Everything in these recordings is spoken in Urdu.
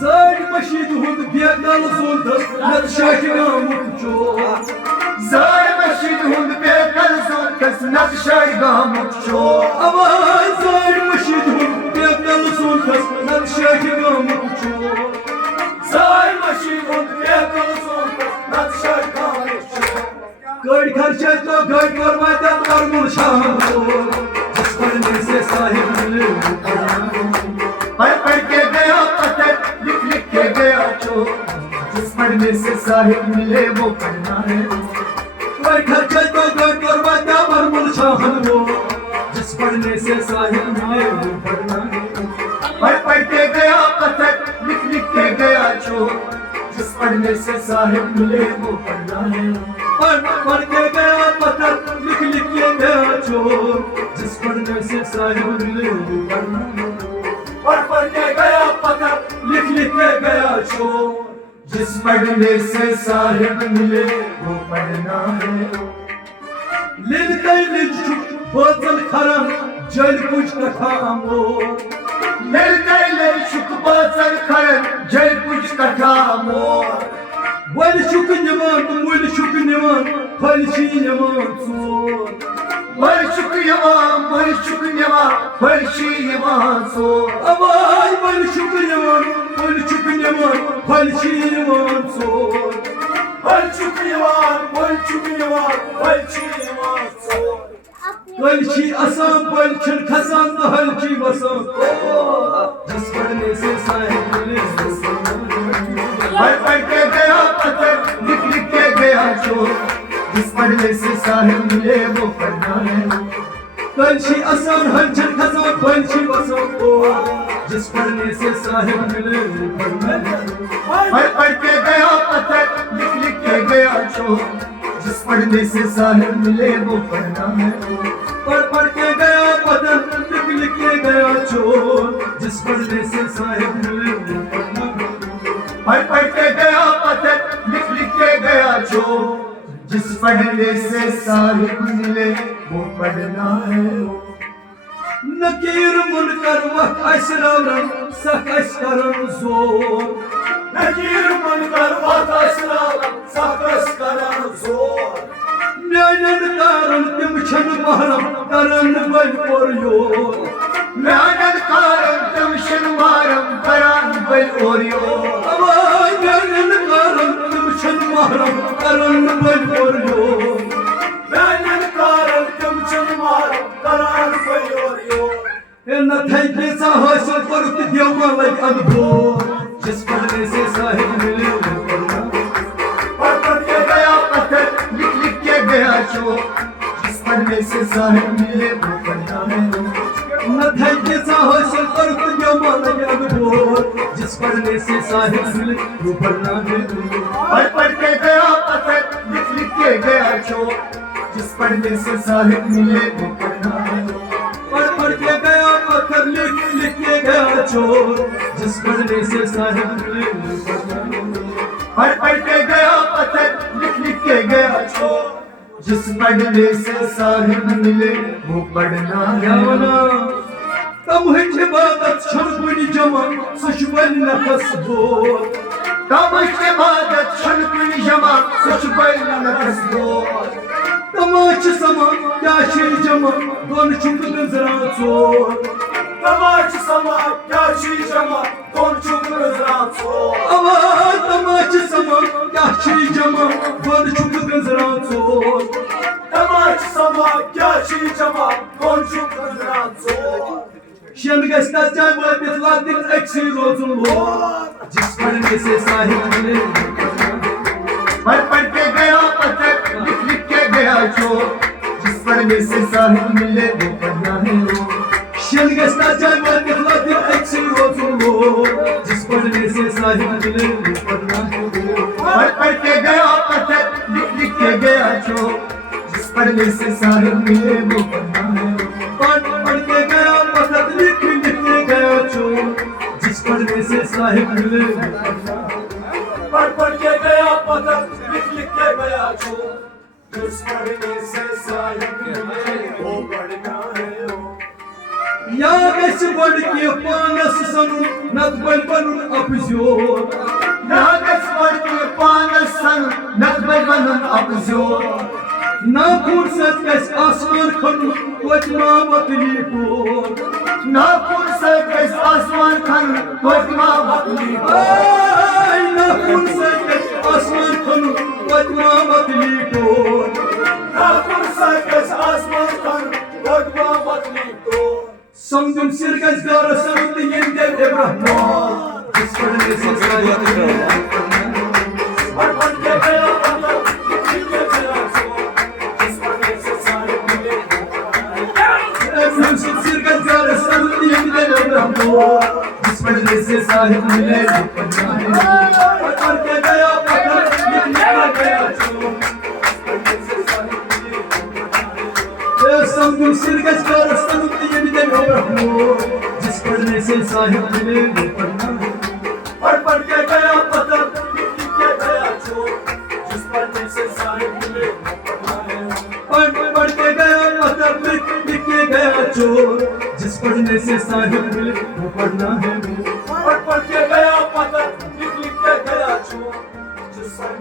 زٲڑۍ مٔشیٖد ہُنٛد بیکل زوٚندس نتہٕ شاہہِ گامُک چور، زٲڑۍ مٔشیٖد ہُنٛد بیکل زوٚندس نتہٕ شاہہِ گامُک چور۔ اواے زٲڑۍ مٔشیٖد ہُنٛد بیکل زوٚندس نتہٕ شاہہِ گامُک چور، زٲڑۍ مٔشیٖد ہُنٛد بیکل زوٚندس نتہٕ شاہہِ گامُک چور۔ گٲڑۍ خرچے تو گٲڑۍ کوٚر واتٮ۪ن ورمُل شام ژور، جس پڑھنے سے صاحب ملے وہ پڑھنا ہے۔ پڑھ پڑھ کے گیا پتھر لکھ لکھ کے گیا چور، جس پڑھنے سے صاحب ملے وہ پڑھنا ہے۔ گٲڑۍ خرچے تو گٲڑۍ کوٚر واتٮ۪ن ورمُل شام ژور، جس پڑھنے سے صاحب ملے وہ پڑھنا ہے۔ پڑھ پڑھ کے گیا پتھر لکھ لکھ کے گیا چور، جس پڑھنے سے صاحب ملے وہ پڑھنا ہے۔ پڑھ پڑھ کے گیا پتھر لکھ لکھ کے گیا چور، جس پڑھنے سے صاحب ملے وہ پڑھنا ہے۔ پڑھ پڑھ کے گیا پتھر لکھ لکھ کے گیا چور، جس پڑھنے سے صاحب ملے وہ پڑھنا ہے۔ لیل تے لیل چھُ بٲژن کھران جلہِ کُج کٹھا امور، لیل تے لیل چھُ بٲژن کٹھا مور ول چھُکھ نِوان تہٕ مُلۍ چھُکھ نِوان پھلۍ چھی نِوان ژور ول چھُکھ یِوان ول چھُکھ نِوان پھلۍ چھی یِوان ژور اواے ول چھُکھ نِوان مُلۍ چھُکھ نِوان پھلۍ چھی نِوان ژور ول چھُکھ یِوان ول چھُکھ نِوان پھلۍ چھی یِوان ژور کلۍ چھی آسان پھلۍ چھِنہٕ کھسان تہٕ ہلۍ چھی وسان جس پڑھنے سے صاحب ملے پڑھ پڑھ کے گیا پتھر لکھ لکھ کے گیا چور جس پڑھنے سے صاحب ملے وہ پڑھنا ہے کلۍ چھی آسان ہلۍ چھِنہٕ کھسان پھلۍ چھی وسان جس پڑھنے سے صاحب ملے وہ پڑھنا ہے پڑھ پڑھ کے گیا پتھر لکھ لکھ کے گیا چور جس پڑھنے سے صاحب ملے وہ پڑھنا ہے پڑھ پڑھ کے گیا پتھر لکھ لکھ کے گیا چور جس پڑھنے سے صاحب ملے وہ پڑھنا ہے پڑھ پڑھ کے گیا پتھر لکھ لکھ کے گیا چور جس پڑھنے سے صاحب ملے وہ پڑھنا ہے نکیر منکر وقت اسہِ راورن سکھ اسہِ کرن زور نکیر منکر وقت اسہِ راورن سکھ اسہِ کرن زور میانٮ۪ن کارن تِم چھنہٕ محرم کرن نہٕ بٔلۍ اورٕ یور میانٮ۪ن کارن تِم چھِنہٕ محرم کران بٔلۍ اورٕ یور اواے میانٮ۪ن کارن تِم چھنہٕ محرم کرن نہٕ بٔلۍ اورٕ یور میانٮ۪ن کارن تِم چھِنہٕ محرم کران بٔلۍ اورٕ یور ہے نتھے کیژاہ حٲصِل کوٚرُکھ تہٕ دیوما لگہِ اندبور جس پڑھنے سے صاحب ملے وہ پڑھنا پڑھ پڑھ کے گیا پتھر لکھ لکھ کے گیا چور جس پڑھنے سے صاحب ملے وہ پڑھنا ہے نتھے کیژاہ حٲصِل کوٚرُکھ تہٕ دیوما لگہِ اندبور جس پڑھنے سے صاحب ملے وہ پڑھنا ہے پڑھ پڑھ کے گیا پتھر لکھ لکھ کے گیا چور جس پڑھنے سے صاحب ملے وہ پڑھنا ہے پڑھ پڑھ کے گیا پتھر لکھ لکھ کے گیا چور جس پڑھنے سے صاحب ملے وہ پڑھنا ہے پڑھ پڑھ کے گیا پتھر لکھ لکھ کے گیا چور جس پڑھنے سے صاحب ملے وہ پڑھنا کیا ہے ونا تمہٕچ عبادت چھنہٕ کُنہِ جمع سُہ چھُ وۄنۍ نفس بور تمٕچ عبادت چھنہٕ کُنہِ جمع سُہ چھُ وۄنۍ نفس بور تماچہِ سمان کیٛاہ چھِ یہِ جمع دۄن چھُکھ گٔنٛزران ژور تماچہِ سمان کیٛاہ چھِ یہِ جمع دۄن چھُکھ گٔنٛزران ژور اواے تماچہِ سمان کیٛاہ چھِ یہِ جمع دۄن چھُکھ گٔنٛزران ژور تماچہِ سمان کیٛاہ چھِ یہِ جمع دۄن چھُکھ گٔنٛزران ژور شین گژھِ تتھ جایہِ وٲتِتھ لَتِتھ أکسٕے روزُن لور جس پڑھنے سے صاحب ملے پڑھ پڑھ کے گیا پتھر لکھ لکھ کے گیا چور جس پڑھنے سے صاحب ملے وہ پڑھنا ہے شین گژھِ تتھ جایہِ وٲتِتھ لَتِتھ أکسٕے روزُن لور جس پڑھنے سے صاحب ملے وہ پڑھنا ہے پڑھ پڑھ کے گیا پتھر لکھ لکھ کے گیا چور جس پڑھنے سے صاحب ملے وہ پڑھنا ہے پڑھ پڑھ کے گیا پتھر لکھ لکھ کے گیا چور جس پڑھنے سے صاحب ملے وہ پڑھنا ہے پڑھ پڑھ کے گیا پتھر لکھ لکھ کے گیا چور جس پڑھنے سے صاحب ملے وہ پڑھنا ہے یا گژھِ گۄڈٕ کینٛہہ پانس سنُن نتہٕ بٔلۍ بنُن اپزیور یا گژھِ گۄڈٕ کینٛہہ پانس سنُن نتہٕ بٔلۍ بنُن اپزیور ناخوٗن سۭتۍ گژھِ آسمان کھنُن توتہِ ما وتلی ٹور ناخوٗن سۭتۍ گژھِ آسمان کھنُن توتہِ ما وتلی آے ناخوٗن سۭتۍ گژھِ آسمان کھنُن توتہِ ما وتلی ٹور ناخوٗن سۭتۍ گژھِ آسمان کھنُن توتہِ ما وتلی ٹور سمجھُن سِر گژھِ گارس سنُن تہٕ ییٚمہِ دِلہِ اِبراہِم جس پڑھنے سے صاحب ملے پڑھ پڑھ کے گیا پتھر لکھ لکھ کے گیا چور جس پڑھنے سے صاحب ملے سر گژھِ گارس سنُن تہٕ ییٚمہِ دِلہِ اِبراہِم جس پڑھنے سے صاحب ملے وہ پڑھنا ہے پڑھ پڑھ کے گیا پتھر لکھ لکھ کے گیا چور سمجھُن سر گژھِ گارس سنُن تہٕ ییٚمہِ دِلہِ اِبراہِم جس پڑھنے سے صاحب ملے وہ پڑھنا ہے پڑھ پڑھ کے گیا پتھر لکھ لکھ کے گیا چور جس پڑھنے سے صاحب ملے وہ پڑھنا ہے پڑھ پڑھ کے گیا پتھر لکھ لکھ کے گیا چور جس پڑھنے سے صاحب ملے وہ پڑھنا ہے پڑھ پڑھ کے گیا پتھر لکھ لکھ کے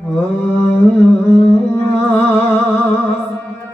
آ